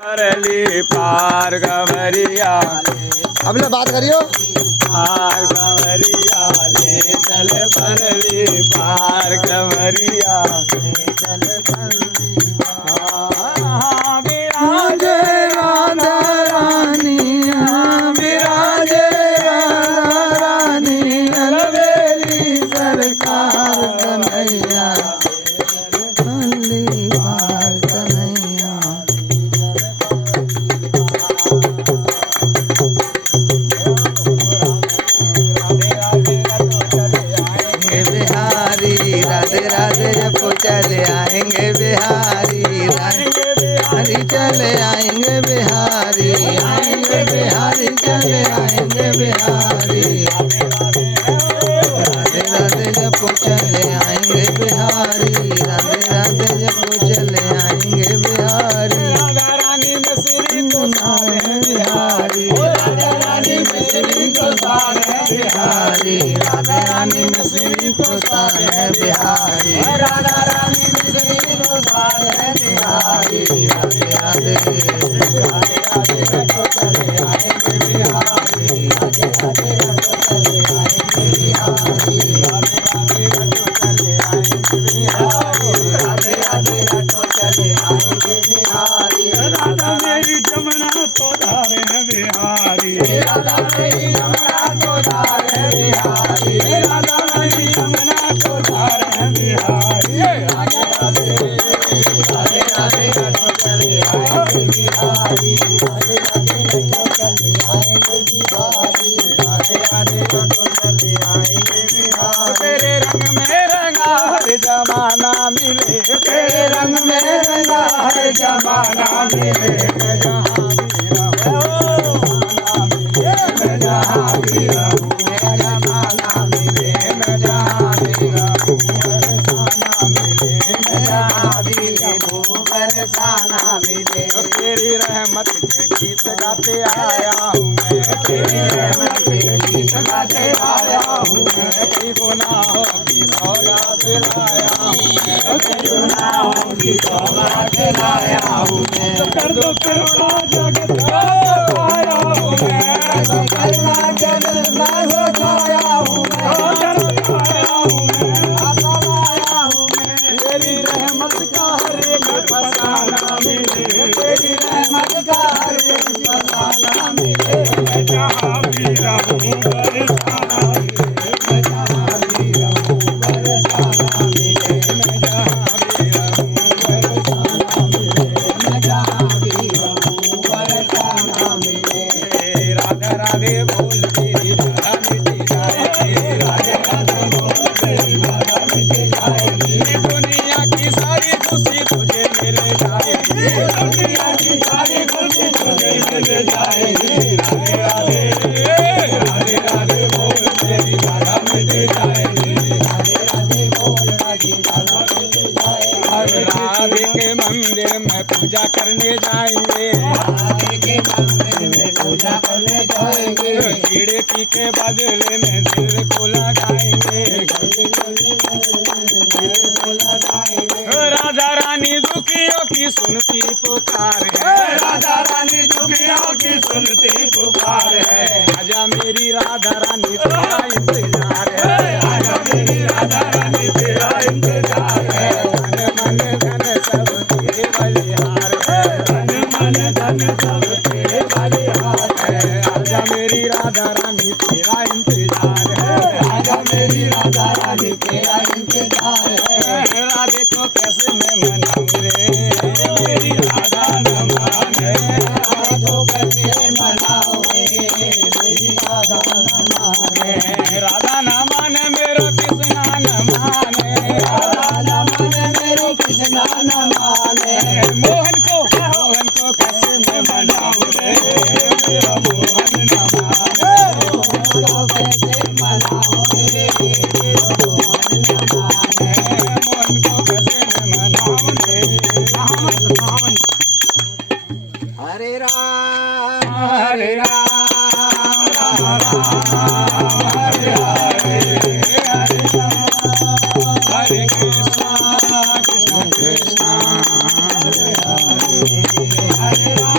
परली पार गवरिया अब ले बात करियो। पार गवरिया ले चल परली पार गवरिया चल परली विराजे राधा रानी, विराजे राधा रानी, अलबेली सरकार कन्हैया परली पार कन्हैया। बिहारी राधे राधे जब चले आएंगे बिहारी, बिहारी चले आएंगे बिहारी, आएंगे बिहारी चले आएंगे बिहारी। राधे राधे जब चले आएंगे बिहारी, राधे राधे जब चले आएंगे बिहारी। राधा रानी में श्री तो है बिहारी, राधा रानी में श्री तो है बिहारी, राधा रानी में श्री तो है बिहारी, राधा रानी में श्री तो है बिहारी। राधे राधे राधे राधे जब चले आएंगे बिहारी, राधे राधे जब चले आएंगे बिहारी, राधे राधे जब चले आएंगे बिहारी, राधे राधे जब चले आएंगे बिहारी। राधा मेरी जमुना तो धारे है बिहारी, राधा मेरी यमुना तो धार है बिहारी, राधा मेरी जमुना तो धारे है बिहारी। राधे राधे राधे राधे जब चले आएंगे बिहारी, राधे राधे जब चले आएंगे बिहारी, राधे राधे जब चले आएंगे बिहारी। तेरे रंग में रंगा हर जमाना मिले, तेरे रंग में रंगा हर जमाना मिले, मैं जहाँ भी रहूं, मैं जहाँ भी रहूं, मैं जमाना मिले, मैं जहाँ भी रहूं, बरसाना मिले, मैं जहाँ भी रहूं, बरसाना मिले। तेरी रहमत के गीत गाते आया हूँ मैं, तेरी रहमत के गीत गाते आया हूँ मैं, कई गुनाहों की सौगात लाया हूँ मैं, कई गुनाहों की सौगात लाया हूँ मैं। कर दो कृपा जगत आया हूँ मैं, करुणा जगत में हो जाया हूँ मैं, आया हूँ मैं। आया हूँ मैं। तेरी रहमत का हर एक फसाना मिले, तेरी रहमत का हर एक फसाना मिले, मैं जहाँ भी रहूँ बरसाना मिले, मैं जहाँ भी रहूँ बरसाना मिले, मैं जहाँ भी रहूँ बरसाना मिले, मैं जहाँ भी रहूँ बरसाना मिले। राधा राधे बोल तेरी राधा मिट जाए, राधे राधे बोल तेरी राधा मिट जाएगी, दुनिया की सारी खुशी तुझे मिल जाएगी, दुनिया की सारी खुशी तुझे मिल जाएगी। राधे राधे राधे राधे बोल तेरी राधा मिट जाएगी, राधे राधे बोल तेरी राधा मिट जाएगी। राधे के मंदिर में पूजा करने जाएंगे, राधे के मंदिर में पूजा करने जाएंगे, कीड़े की के बदले में दिल को लगाएंगे। राधा रानी दुखियों की सुनती पुकार है, राधा रानी दुखियों की सुनती पुकार है, आजा मेरी राधा रानी तेरा इंतजार है, आजा मेरी राधा रानी तेरा इंतजार है। मन धन सब तेरे बलिहार है, मन मन धन सब तेरे बलिहार है, आजा मेरी राधा रानी तेरा इंतजार है, आजा मेरी राधा रानी तेरा इंतजार है। राधे को कैसे मैं मनाऊं रे, मेरी राधा न माने, राधो कैसे मनाओगे, मेरी राधा न माने, राधा न माने मेरो कृष्णा न माने, राधा न माने मेरो कृष्णा न माने। मोहन को कैसे मैं मनाऊं रे, मेरा मोहन न माने, राधो कैसे मनाओगे, मेरा मोहन न माने। मोहन को कैसे मैं मनाऊं रे। हरे राम हरे राम, राम राम हरे हरे, हरे राम हरे कृष्णा कृष्ण कृष्णा हरे हरे, हरे राम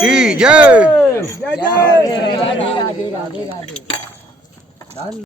की जय। जय जय